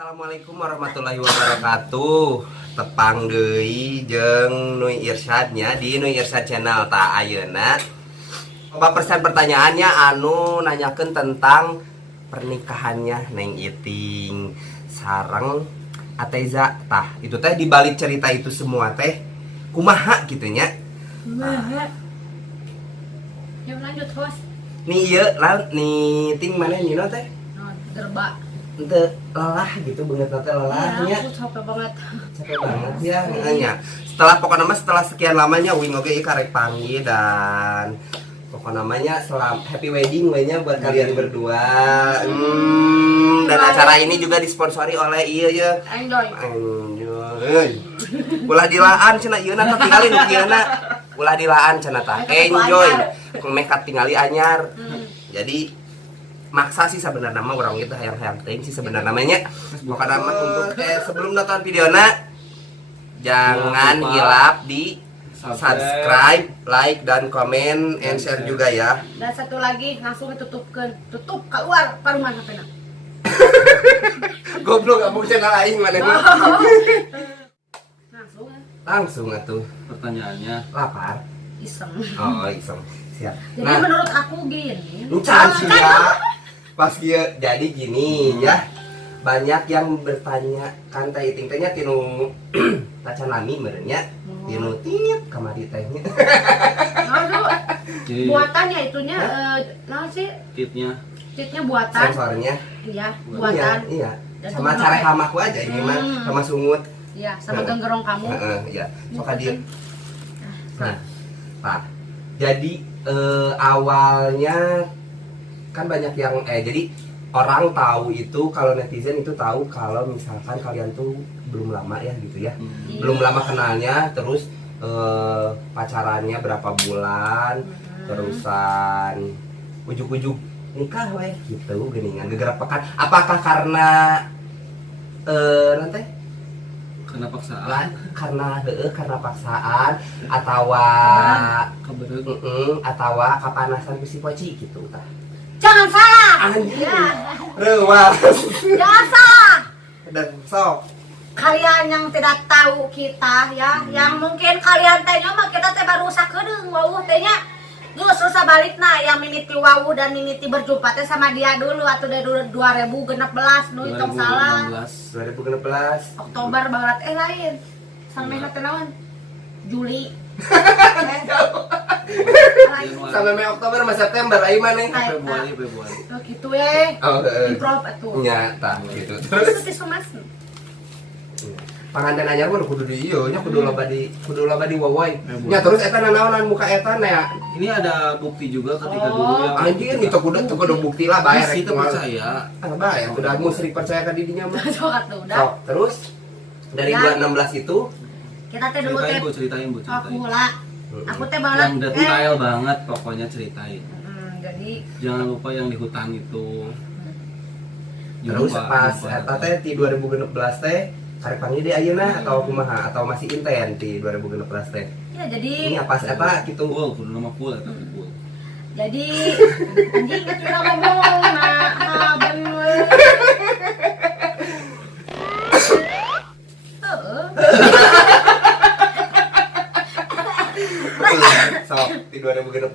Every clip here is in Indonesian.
Assalamualaikum warahmatullahi wabarakatuh. Tepang deui jeung Nui Irsyadnya di Nui Irsyad channel ta ayeuna. Coba persen pertanyaannya anu nanyakeun tentang pernikahannya Neng Iting sareng Ateza tah. Itu teh dibalik cerita itu semua teh kumaha gitu nya. Kumaha. Yang lanjut host. Nih ieu laut nih ting mana nina teh? Gerba. Ente lelah gitu banget teh lelahnya. Ya, aku capek banget. Capek banget ya nanya. Setelah sekian lamanya wing oge ieu karek panggil dan pokoknya namanya selam happy wedding we-nya buat kalian berdua. Dan acara ini juga disponsori oleh ieu ya. Enjoy. Enjoy. Ulah dilaan cenah ieu na tinggalin ieu-na. Ulah dilaan cenah tah. Enjoy. Mekat tingali anyar. Jadi maksa sih sebenarnya nama orang itu hayang-hayang ting sih sebenarnya namanya. Pokoknya nama untuk sebelum nonton videona jangan hilap di subscribe, like dan komen and share juga ya. Dan satu lagi langsung ditutupkeun. Tutup keluar paruman HP-na. Goblok enggak mau channel aing maneh. Langsung. Langsung atuh. Pertanyaannya Lapar. Iseng. Oh, iseng. Siap. Jadi menurut aku gini. Encan sih ya. Pas kieu jadi gini ya. Banyak yang bertanya kan teh Iting teh nya tinu tacan lami meureun nya. Tinu tit kamari teh nya. Aduh. Buatannya itunya naon sih? kitnya Kitnya buatan. Sensornya. Iya, buatan. Iya. Dan Sama sama cara HP. hamaku aja ini mah sama sungut. Iya, sama genggerong kamu. Heeh, iya. Sok dia. Nah, Pak. Jadi awalnya kan banyak yang jadi orang tahu itu kalau netizen itu tahu kalau misalkan kalian tuh belum lama ya gitu ya. Belum lama kenalnya terus pacarannya berapa bulan terusan ujuk-ujuk nikah weh gitu geningan gegerapakan apakah karena nanti karena paksaan karena paksaan atau kebetulan atau kapanasan si poci gitu tah. Jangan salah. Anjir. Ya. Rewas. Biasa. Dan sok Kalian yang tidak tahu kita ya, yang mungkin kalian tanya mah kita teh baru sakedeung wawuh teh nya. Geus susah balik nah yang miniti wawu dan miniti berjumpa teh sama dia dulu atau dari 2016 nu tong salah. 2016 Oktober barat lain. Sampai teh naon? Juli. sampai Mei Oktober sama September ayo mana Februari Oh gitu oh improv atuh. nyata gitu Terus itu mas. panganten anyar mah kudu di ieu nya kudu loba di wawai nya terus eta nanaonan muka eta na ini ada bukti juga ketika Oh. dulu yang anjir itu kudu bukti lah bayar sih percaya bayar udah musri percaya ka didinya mah Sok atuh udah. sok terus dari Ya. 2016 itu Kita teh dulu teh ceritain bu aku lah. Aku teh banget. yang detail banget pokoknya ceritain Jadi jangan lupa yang di hutan itu. terus Jangan pas lupa. eta teh di 2016 teh karek panggil di ayeuna atau kumaha atau masih inten di 2016 teh ya jadi ini pas eta gitu Full, kudu nama full atau full. jadi anjing kita ngomong nah bener. sok di 2016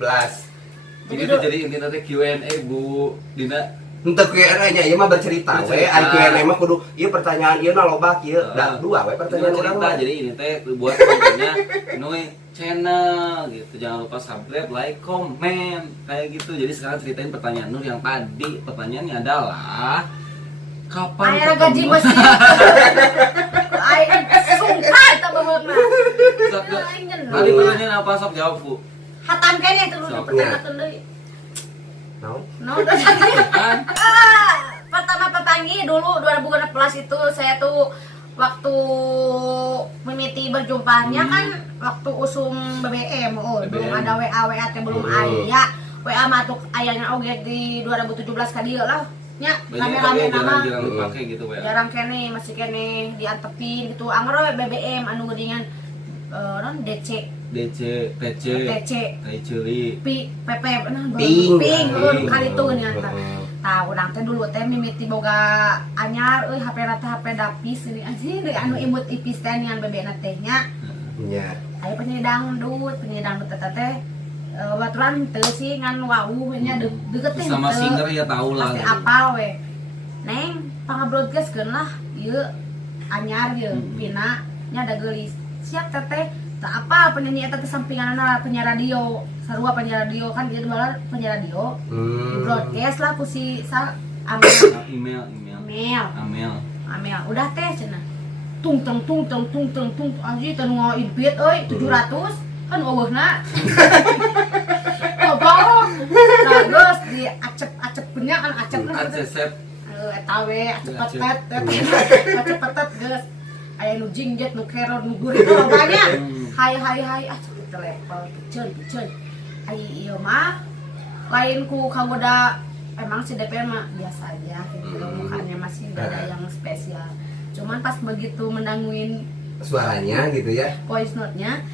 Jadi intinya teh Q&A Bu Dina. untuk Q&A nya ieu mah bercerita we ari Q&A mah kudu ieu pertanyaan ieu na loba kieu da dua we pertanyaan Cerita, urang mah jadi ini teh buat kontennya Nui channel gitu. Jangan lupa subscribe, like, komen kayak gitu. Jadi sekarang ceritain pertanyaan Nur yang tadi. Pertanyaannya adalah kapan Aya gaji mesin. Aing sungkan teh bebeukna. Aing Tadi pertanyaan apa sok jawab Bu? hatam kene teh Sok, pertanyaan deui. naon No, Kan? pertama pepangi dulu 2016 itu saya tuh waktu mimiti berjumpanya kan waktu usum BBM belum ada WA teh belum aya WA matuk ayahnya oge di 2017 ka dieu lah nya rame-rame nama jarang dipakai gitu ya. jarang kene masih kene diantepin gitu anggar we BBM anu geuningan non DC TC tai ceuli PP nah Ping. kali tuh nya tahu orang teh dulu teh mimiti boga anyar HP rata HP dapis ini anjing deui anu imut ipis teh ngan bebena teh nya Nya. aya penyanyi dangdut eta teh baturan teu sih ngan wau nya deukeut teh sama singer ya tahu lah pasti gitu. apal we neng pangabroadcastkeun lah ieu anyar ieu pina nya ada geulis siap teteh tak apa penyanyi eta teh sampinganna penyiar radio sarua penyiar radio kan dia balar penyiar radio di broadcast lah ku si email udah teh cenah tung anjir teh nu invite euy 700 kan eueuhna goblok nah geus di acep-acepnya kan acepna acep eta we acepet geus aya nu jingjet nu keror nu gurih banyak hai acep telepon piceun ai ieu mah lain ku kagoda emang si DP mah biasa aja gitu mukanya masih enggak ada yang spesial cuman pas begitu mendanguin Suaranya gitu ya. voice note-nya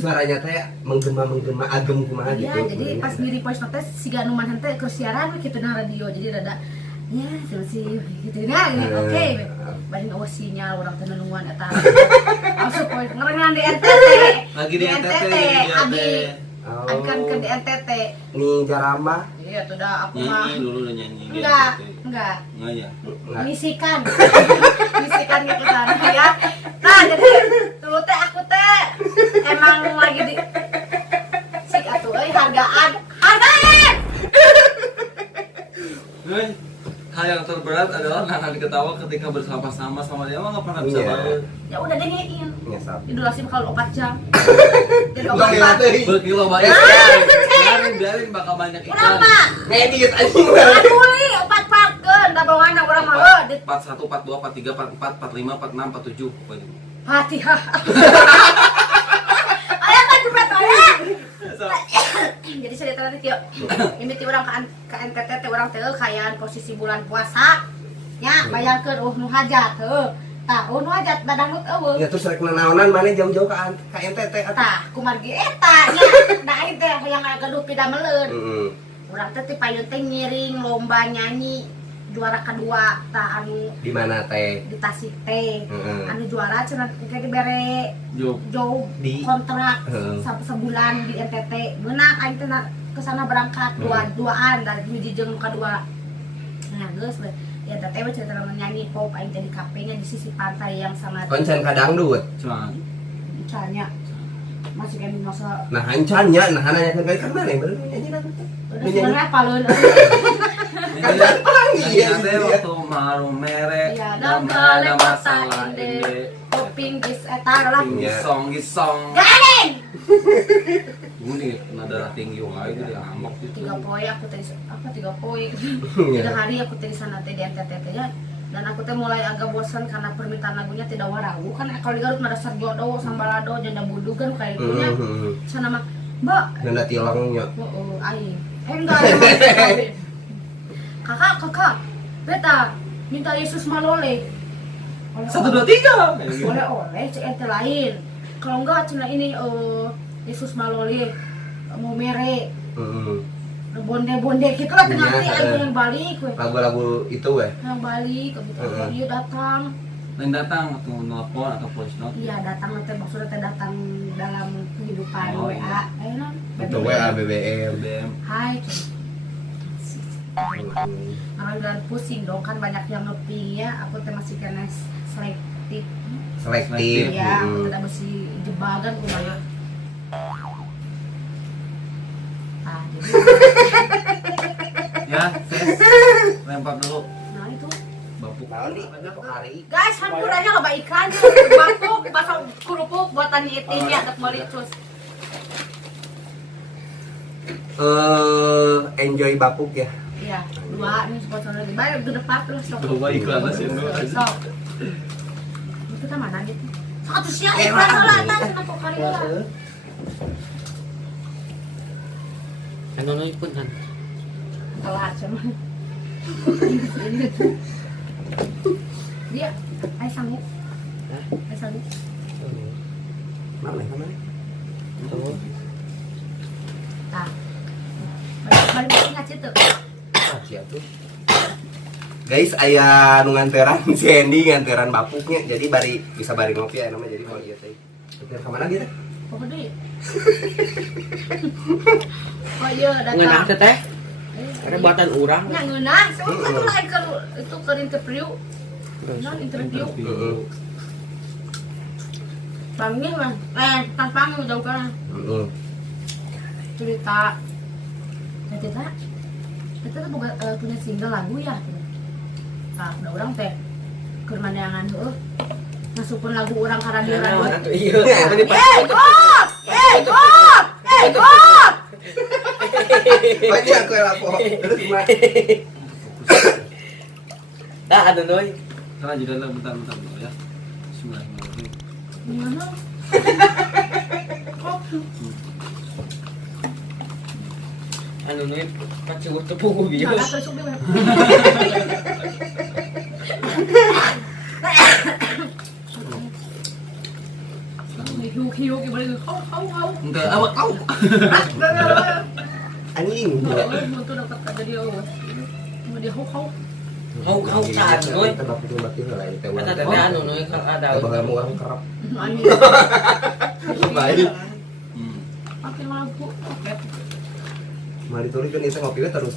Suaranya teh menggema agem kumaha gitu. ya jadi pas diri voice note siga nu manhan teh keur siaran we kitu na radio jadi rada ya sih gitu nah oke bari eueuh sinyal urang teh nungguan eta langsung poe ngerengan di NTT lagi di NTT abi akan ke di NTT Nih Jarama. iya tuh dah aku mah nyanyi dulu udah nyanyi di enggak ya misikan ke sana ya nah jadi dulu teh aku teh emang lagi di sik atuh euy hargaan hal yang terberat adalah nahan ketawa ketika bersama-sama sama dia mah nggak pernah bisa banget. ya udah deh ngein Nyesap. durasi bakal 4 jam jadi Enggak ya teh. Berkilo banyak. Biarin bakal banyak ikan. berapa? Ngedit anjing. Aduh li 4 part keun da bawana urang mah heuh 41, 42, 43, 44, 45, 46, 47 pokoknya. Fatihah. Aya kan jumlah aya. Jadi saya tadi kieu. Mimiti urang ka NTT teh urang teh kayaan posisi bulan puasa. Nya bayangkeun nu hajat heuh. Tah nu hajat dadangdut eueuh. Ya terus rek nanaonan mana jauh-jauh ka NTT atuh. Tah kumargi eta nya. Da aing teh yang gaduh pidameleun. Heeh. Urang teh ti payun teh ngiring lomba nyanyi juara kedua tah anu Di mana teh? di Tasik teh. Anu juara cenah kayak dibere Jauh. jauh Di kontrak sebulan di NTT menang aing teh kesana berangkat duaan dari hiji jeung nu kadua nah geus we ya teh we cerita nyanyi pop aing teh di kafenya di sisi pantai yang sangat konsen kadangdut. Cuma misalnya masih kan masa Nah hancannya nah nanya kan mana yang bener nyanyi lagu teh. udah sebenarnya apalun ini ada waktu malu merek ya nama dalam masalah masa ini ini poping bis eta lah gisong gading bunyi nada tinggi wae itu dia ngambek gitu 3 poe aku tadi apa 3 poe Iya. 3 hari aku tadi sana teh di NTT teh ya dan aku teh mulai agak bosan karena permintaan lagunya tidak warawu kan kalau di Garut mah dasar jodoh sambalado janda budu kan kayak gitunya sana mah mbak Nanda tilangnya. aing enggak kakak beta minta Yesus malole 1, 2, 3 oleh cek ente lain kalau enggak cina ini Yesus malole mau mere bonde gitu lah tengah Iya, teh aing yang balik we Lagu-lagu itu weh. yang balik kebetulan dia datang lain datang atau nelpon atau voice note iya datang nanti maksudnya teh datang dalam kehidupan Oh, WA iya. ayo Itu WA BBM. BM hai orang dan pusing dong kan banyak yang ngeping ya aku teh masih kena selektif Selektif. ya aku tidak mesti jebakan kumanya jadi ya ses lempar dulu nah itu bapuk Naon di hari. guys hampurannya loba iklan bapuk pasang kerupuk buatan itin ya untuk melicus Enjoy bapuk ya. iya 2 ini sponsor lagi bayar gede terus sok coba iklan aja sok itu kan mana gitu satu siang iklan salah atas kenapa kali lah Ano pun kan? telat sama dia ayo sanggup ayo sanggup Mana? Oo. nah balik-balik ngaci tuh Ah, tuh. Guys, aya nu nganteran si Hendy nganteran bapuknya. Jadi bisa bari ngopi aya nama jadi mau ieu teh. Nganter ka mana dia? Pokoknya. Oh iya, Ngeunah datang. teh teh. Karena buatan urang. Nya ngeunah, soalnya kan lain ke itu ke interview. Non interview. Heeh. Panggil mah. Tanpa jauh kan. Heeh. Cerita. Cerita. Kita tuh punya single lagu ya. Nah, udah orang teh kemandangan heuh. Masukkeun lagu orang ka radio. Atuh ieu. Kok! Kok! Banyak kue lapo. Terus gimana? Dah anu noy. Karena juga bentar dulu ya. Bismillahirrahmanirrahim. Gimana? Kok? Anu noy pacu tepung bieu. Nah, terus udah. Hiu gimana? Kau. Enggak, apa kau? Anjing. Itu dapat jadi mau dia kau. Hau caan noy. Tebak itu lain teh Eta teh anu noy kan ada. Bakal mau orang kerap. Anjing. Baik. Pakai lagu. Oke. Mau dituliskan itu ngopi we terus.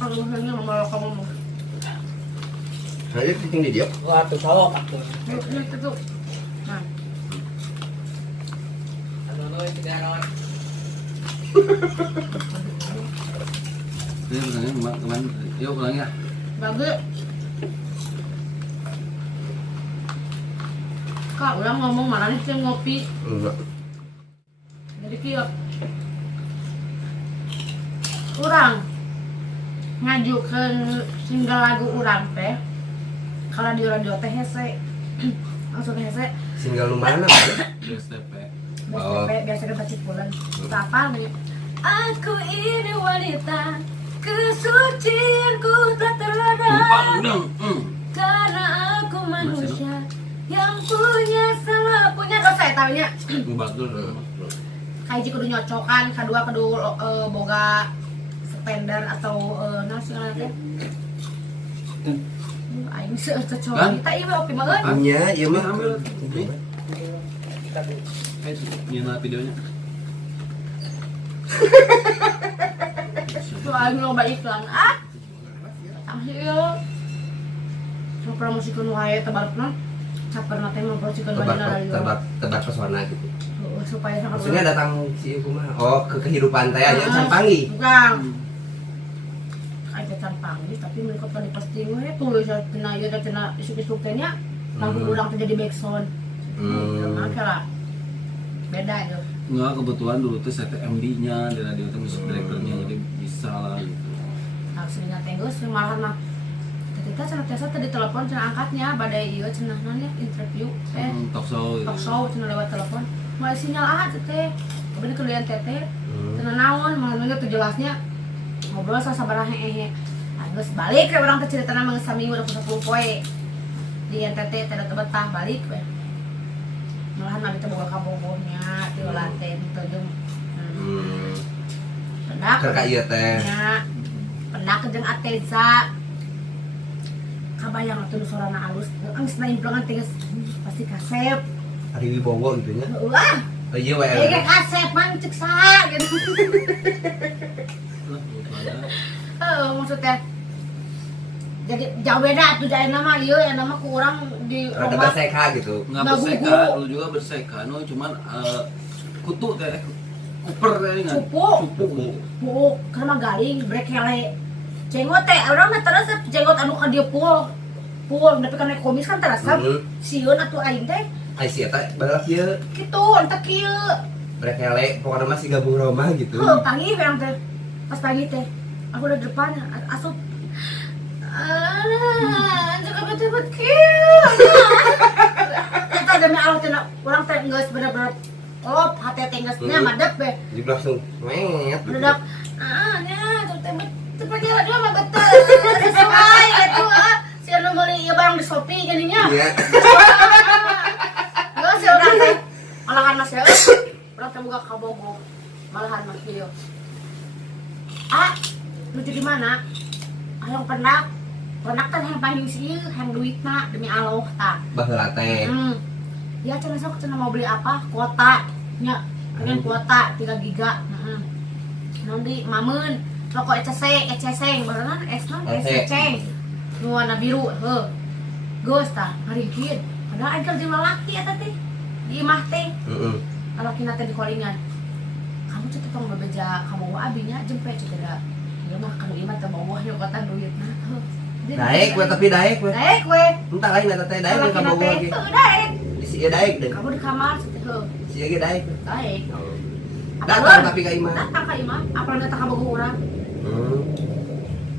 Kalau misalnya malah kamu mau. Nah, dia tinggi di dia. Wah tuh sawak atuh. Itu tuh. Nah, Anu noy 3 ron. Ini benar kemarin. Yuk ulang ya. bagus. Kak, udah ngomong mana nih sih ngopi. Enggak. Jadi kieu. Urang ngajukeun single lagu urang teh. Kalau di radio teh hese. Langsung hese. Single lu mana? DSTP. Oh. Biasa dapat cipulan. Apa nih? Aku ini wanita kesucianku tak terladai karena aku manusia yang punya salah punya dosa ya tahunya. Bagus. Kayak kudu nyocokan, kedua boga spender atau nasi nanti. Aing cocok kita ieu opi mah euy. Nya, ieu mah Ambil. Ini. Nyala videonya. Soalnya loba iklan ieu. Mau promosikeun wae tebarna. Saperna teh mau promosikeun wae tebak pesona gitu. Supaya sangat Maksudnya datang si kumaha? Oh, ke kehidupan teh nya can panggih. bukan kayak can panggih tapi mereka tadi pasti we tulis cenah ieu teh cenah isuk-isuk teh nya lagu urang teh jadi backsound. Maka lah beda itu. Enggak, kebetulan dulu tuh saya MD-nya di radio tuh music director-nya jadi bisa lah gitu. Maksudnya teh geus malahan mah ketika cenah tiasa tadi telepon cenah angkatnya badai ieu cenah nanya interview Talk show gitu. talk show cenah lewat telepon moal sinyal teh kemudian kemudian teteh cenah naon maksudnya tuh jelasnya ngobrol sabaraha hehe geus balik ke urang teh ceritana mah geus saminggu 10 poe di NTT teh da betah balik we malahan abi teh boga kabogohnya ti ulah teh teu jeung pendak Keur ka ieu teh. nya pendak jeung Ateza kabayang atuh suarana alus geus na implangan teh pasti kasep Ari Wibowo gitu nya. wah Oh iya we. ieu kasep man cek sa gitu maksudnya jadi jauh beda tuh jadi nama ieu yang nama ku urang di Rada rumah berseka gitu. Nggak Nggak berseka, gugu. dulu juga berseka, no cuman kutu teh, kuper teh kan. Cupu. Cupu. bu karena garing brek hele jenggot teh urang mah terus jenggot anu ka dieu pul tapi kan komis kan terasa sieun atuh aing teh Ai si eta badak ieu kitu entah kieu brek hele pokona mah si gabung Roma gitu. panggih yang teh pas pagi teh aku udah depan asup jaga betul-betul kieu eta demi Allah teh urang teh geus bener-bener lop hate teh geus nya madep be Jadi langsung met. bedak nya tuh teh seperti radio mah betul sesuai gitu si anu meuli ieu barang di Shopee geuninnya Iya. geus si urang teh malahan mas ya urang teh boga kabogo malahan mas ieu lucu di mana hayang pendak kan yang paling sih yang duitna demi Allah tak baheula teh. Ya cenah sok cenah mau beli apa kuota nya pengen kuota 3 giga nanti mamun rokok eceseng beneran eceseng nu warna biru heuh geus tah ngaringkieun padahal aing jeung lalaki eta teh di imah teh lalakina teh di kolingan kamu ceuk tong bebeja kamu wa abinya jempe ceuk da ieu mah kanu imah teh bawa nyokotan duitna heuh Daek we tapi daek we. daek we Entah lain eta teh daek we ka Bogor ge. daek Di sieu daek deui. kamu di kamar heuh Di sieu ge daek. daek Datang tapi ka imah. datang ka imah apalagi datang ka Bogor urang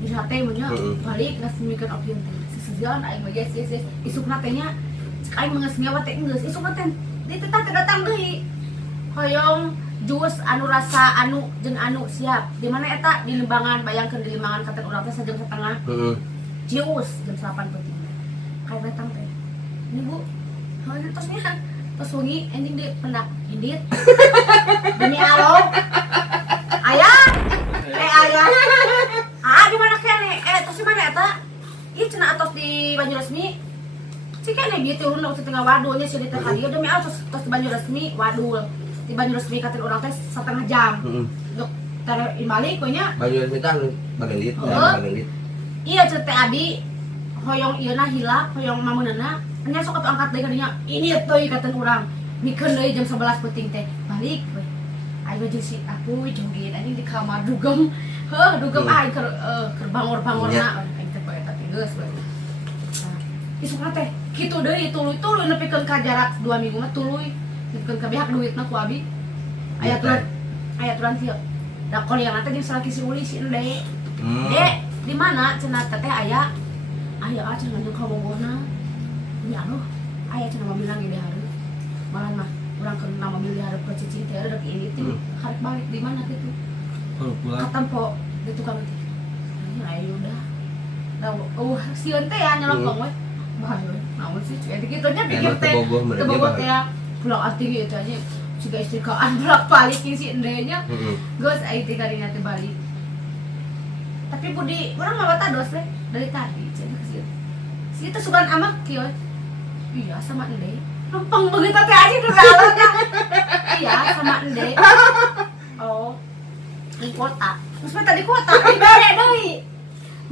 di sate nya balik ngas mikir opieun teh sesejan aing mah yes isukna teh nya cek aing geus ngewa teh geus isukna teh di teh datang deui hoyong jus anu rasa anu jeung anu siap di mana eta di Limbangan bayangkeun di Limbangan katen urang teh sajam setengah jus jam 8 penting kayak datang teh ini bu heuh tos wengi ending di pendak indit demi Allah ayah ayah di mana kene tos di mana eta ieu cenah atos di Banjuresmi cik kene dieu turun waktu tengah wadulnya sih di teh dia demi Allah tos di Banjuresmi wadul di Banjuresmi katen urang teh setengah jam dok tara balik we nya Banjuresmi tah bagelit bagelit. Iya cerita abi hoyong ieu na hilap hoyong mamunana nya sok atuh angkat deui ka dinya ini teuy katen urang mikeun deui jam 11 penting teh balik we aing jeung si aku joget anjing di kamar dugem dugem aing keur bangor-bangorna aing teh bae teh geus we isukna teh kitu deui tuluy nepikeun ka jarak 2 minggu mah tuluy nepikeun ka behak duitna ku abi aya aturan tieu da kuliah teh jeung salaki si uli si ende dek di mana cenah teteh aya cenah jeung ka Bogorna nya anu aya cenah mobil lagi di hareup malah mah urang keur na mobil di hareup ka cicing teh rek ini teh hareup balik di mana kitu pulang katempo di tukang teh ayo udah sieun teh ya nyelokong we bae naon sih eta kitu nya pikir teh teu Bogor teh pulang arti itu aja juga istri kaan bolak-balik si ende nya geus aya teh kadinya teh balik tapi Budi orang mah bata dos deh dari tadi jadi ke situ situ sugan amak kieu iya sama ende lempeng begitu teh aja udah alana iya sama ende oh di kota terus tadi kota di bare deui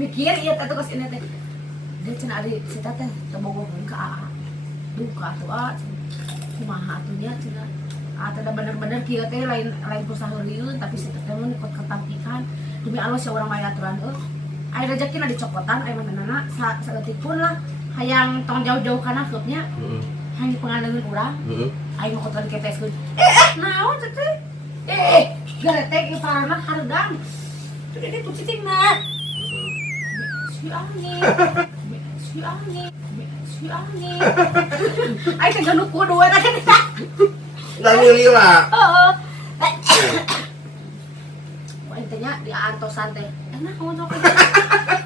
mikir ieu teh geus ini teh dia cenah ari si teh tebogoh ke AA duka atuh kumaha atuh nya cenah ada bener-bener kieu teh lain usaha lieur tapi si teh mah ikut ketampikan demi Allah si orang maya aturan aya rezeki na dicokotan aya manehna saeutikpun lah hayang tong jauh-jauh kana keupnya hayang dipengalengeun urang aya mah kotor diketeskeun naon teh garetek ieu parana hareugang teu dia tu cicingna si angin aya teh ganu kudu eta teh Udah milih lah. intinya di antosan teh enak ngomong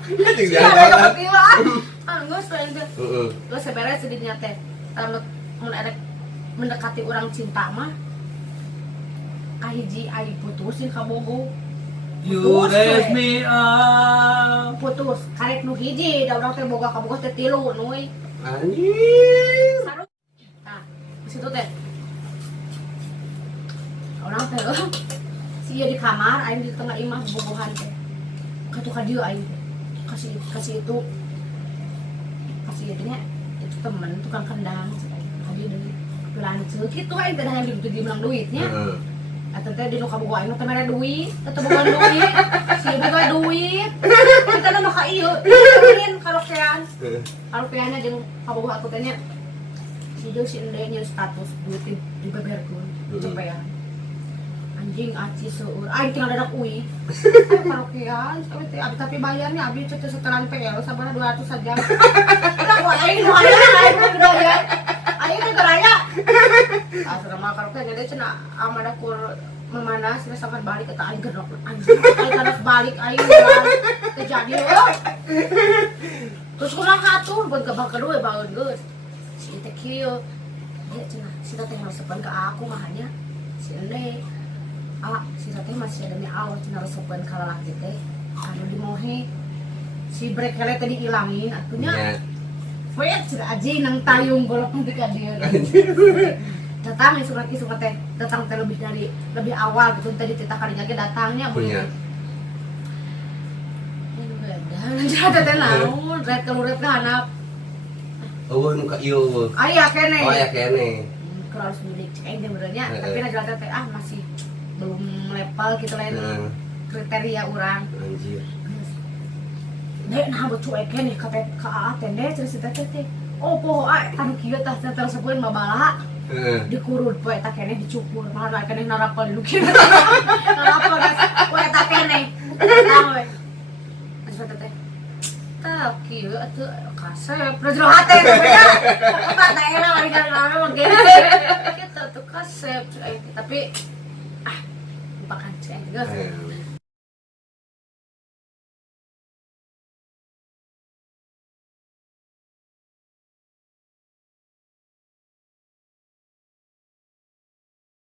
Di iya antosan. dapat ilang geus teh geus seberes sedihnya teh mun erek mendekati orang cinta mah kahiji aing putusin ka Bogo you raise me up putus karek nu hiji da urang teh boga ka Bogo teh 3 nuy Anjing. sarua nah di situ teh orang teh si ieu di kamar aing di tengah imah bobohan teh katu ka dieu aing teh kasih itu nya itu temen tukang kendang ka dieu deui lanceuk kitu aing teh hayang di bilang duitnya eta teh di nu ka Bogo aing teh mere duit teu boga duit si boga duit kita mah ka ieu ingin karaokeannya jeung ka Bogo aku teh nya si jeung si ende nya status duit dibeberkeun cepean anjing aci seueur aing tinggal dadak uih aing karaokean tapi bayarnya abi teh setelan PL sabaraha 200 saja udah kok aing nu aya aing gedaya aing teh geraya asal mah karaokean dia cenah amada kur memanas geus sampai balik eta aing gedok anjing aing harus balik aing teh jadi terus kumaha atuh buat gebak kedua baeun geus si teh kieu dia cenah si teh resepkeun ka aku mah hanya si ende si teh masih ada mi Allah cenah resepkeun ka lalaki teh anu di mohe si brek kele tadi ilangin atunya Nya. Weh, sudah aja nang tayung golok nanti kan dia. Datang surat teh datang teh lebih awal gitu tadi kita kalinya ge datangnya Punya. ada teh naon red keluret ka hanap. Eueuh nu ka ieu eueuh. Aya kene. Oh ya kene. Kalau harus milik cek aing benernya, Heeh. tapi najwa teh masih belum level gitu lain Heeh. kriteria urang. Anjir. Dek nah buat cuek nih ka teh deh terus teh teh. Oh poho anu kieu tah tersebut babala. Heeh. Dikurut poe eta keneh dicukur malah keneh narapal di lukir narapal poe eta keneh tang we asa teh tah kieu atuh kasep rajro hate teh beda apa teh enak lagi kana mah gede kita tuh kasep tapi lupakan cek geus